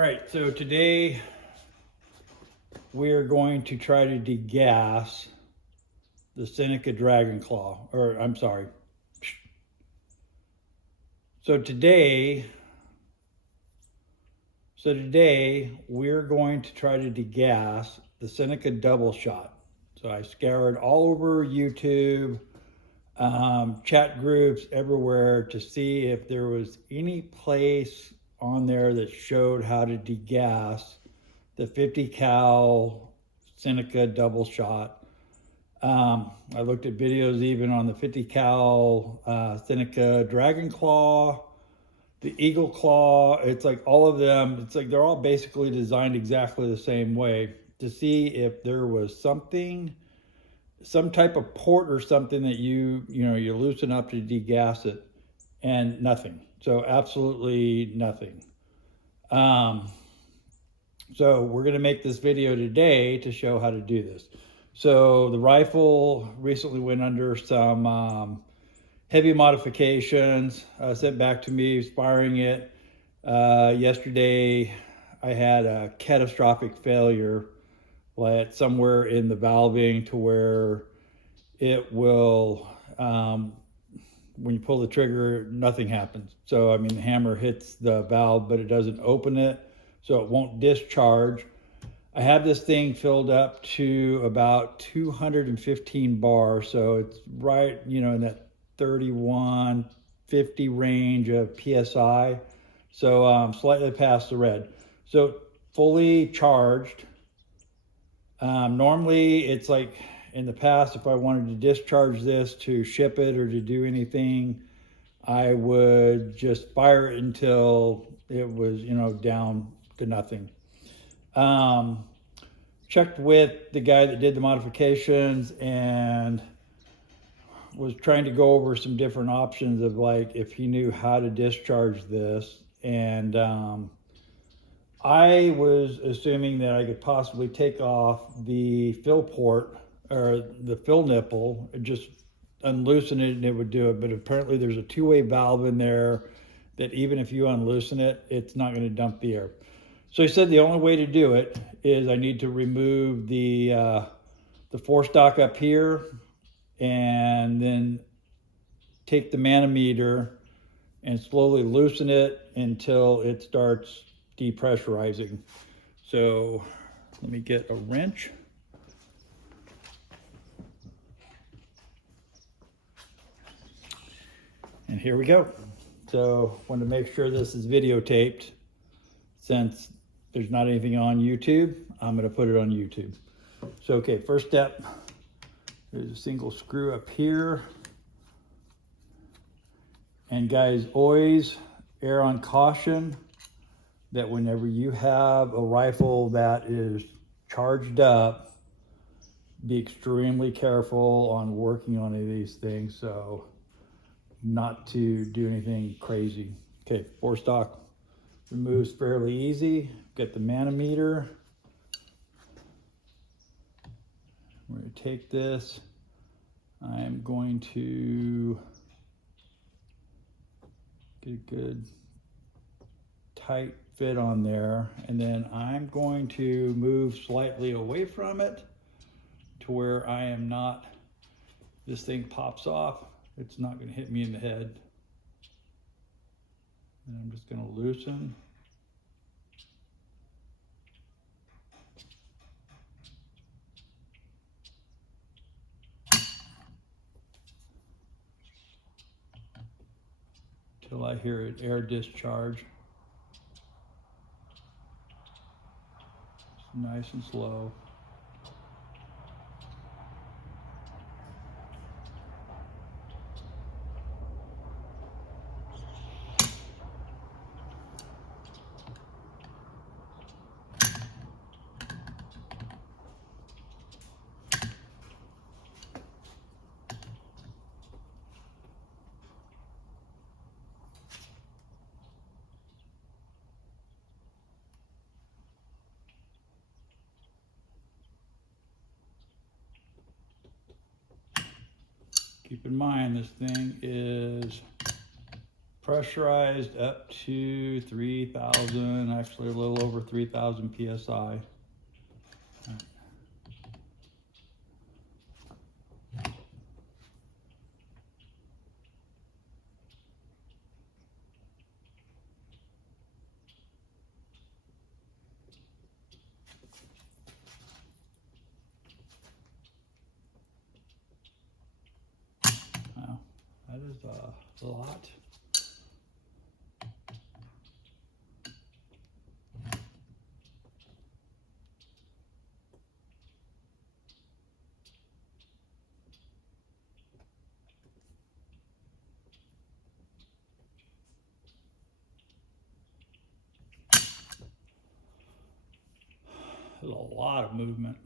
All right, so today we are going to try to degass the Seneca Dragon Claw, or I'm sorry. So today we're going to try to degass the Seneca Double Shot. So I scoured all over YouTube, chat groups everywhere to see if there was any place on there that showed how to degass the 50 cal Seneca Double Shot. I looked at videos even on the 50 cal Seneca Dragon Claw, the Eagle Claw. It's like all of them, it's like they're all basically designed exactly the same way to see if there was something, some type of port or something that you loosen up to degas it, and nothing. So absolutely nothing. So we're going to make this video today to show how to do this. So the rifle recently went under some heavy modifications, sent back to me, firing it. Yesterday I had a catastrophic failure somewhere in the valving to where it will, when you pull the trigger, nothing happens. So, I mean, the hammer hits the valve, but it doesn't open it, so it won't discharge. I have this thing filled up to about 215 bars, so it's right, in that 3150 range of PSI. So slightly past the red. So fully charged. Normally it's like in the past, if I wanted to discharge this to ship it or to do anything, I would just fire it until it was, down to nothing. Checked with the guy that did the modifications and was trying to go over some different options of like if he knew how to discharge this. And I was assuming that I could possibly take off the fill port or the fill nipple, just unloosen it and it would do it. But apparently there's a two-way valve in there that even if you unloosen it, it's not going to dump the air. So he said the only way to do it is I need to remove the forestock up here and then take the manometer and slowly loosen it until it starts depressurizing. So let me get a wrench. And here we go. So wanted to make sure this is videotaped. Since there's not anything on YouTube, I'm going to put it on YouTube. So, okay, first step, there's a single screw up here. And guys, always err on caution that whenever you have a rifle that is charged up, be extremely careful on working on any of these things, so not to do anything crazy. Okay, forestock removes fairly easy. Get the manometer. We're going to take this. I'm going to get a good tight fit on there, and then I'm going to move slightly away from it to where I am not, this thing pops off, it's not going to hit me in the head. And I'm just going to loosen. Till I hear it air discharge. It's nice and slow. Keep in mind, this thing is pressurized up to 3,000, actually a little over 3,000 PSI. Wow, that is a lot. There's a lot of movement.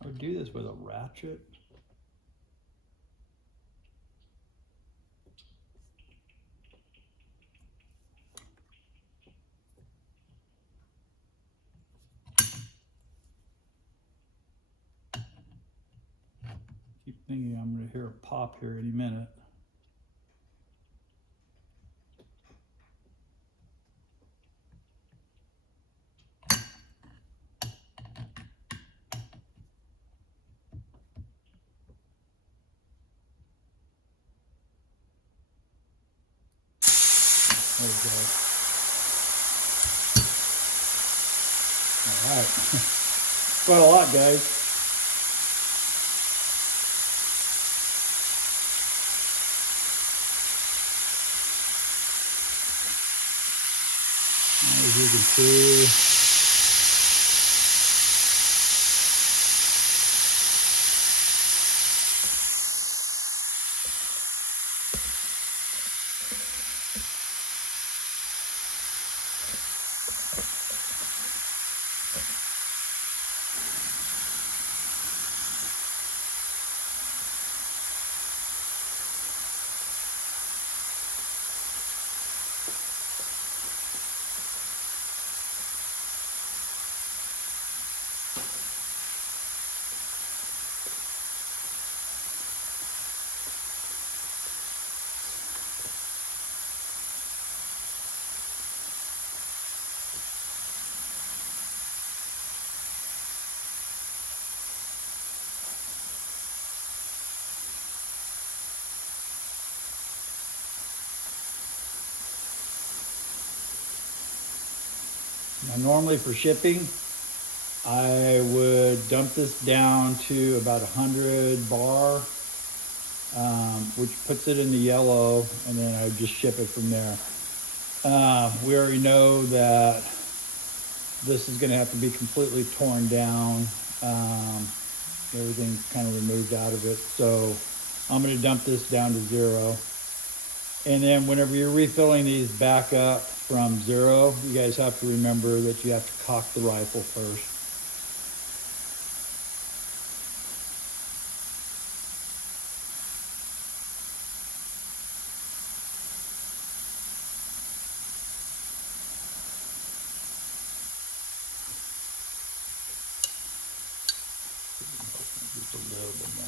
I would do this with a ratchet. Keep thinking I'm going to hear a pop here any minute. There we go. All right. Quite a lot, guys. As you can see, now normally for shipping, I would dump this down to about 100 bar, which puts it in the yellow, and then I would just ship it from there. We already know that this is going to have to be completely torn down, everything kind of removed out of it. So I'm going to dump this down to 0. And then whenever you're refilling these back up from 0, you guys have to remember that you have to cock the rifle first. Just a little bit more.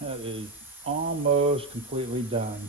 That is almost completely done.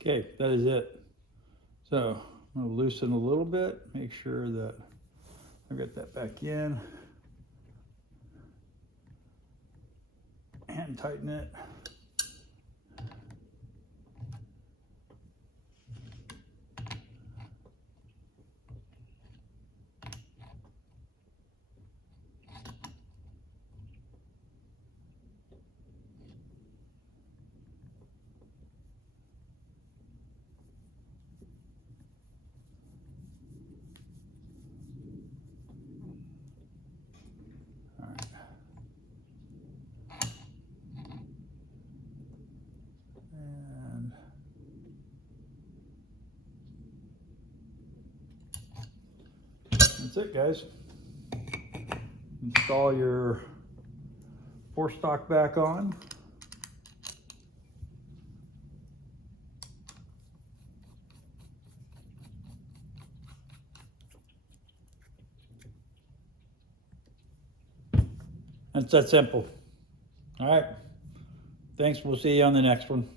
Okay, that is it. So I'm gonna loosen a little bit, make sure that I got that back in. And tighten it. All right. And that's it, guys. Install your force stock back on. It's that simple. All right. Thanks. We'll see you on the next one.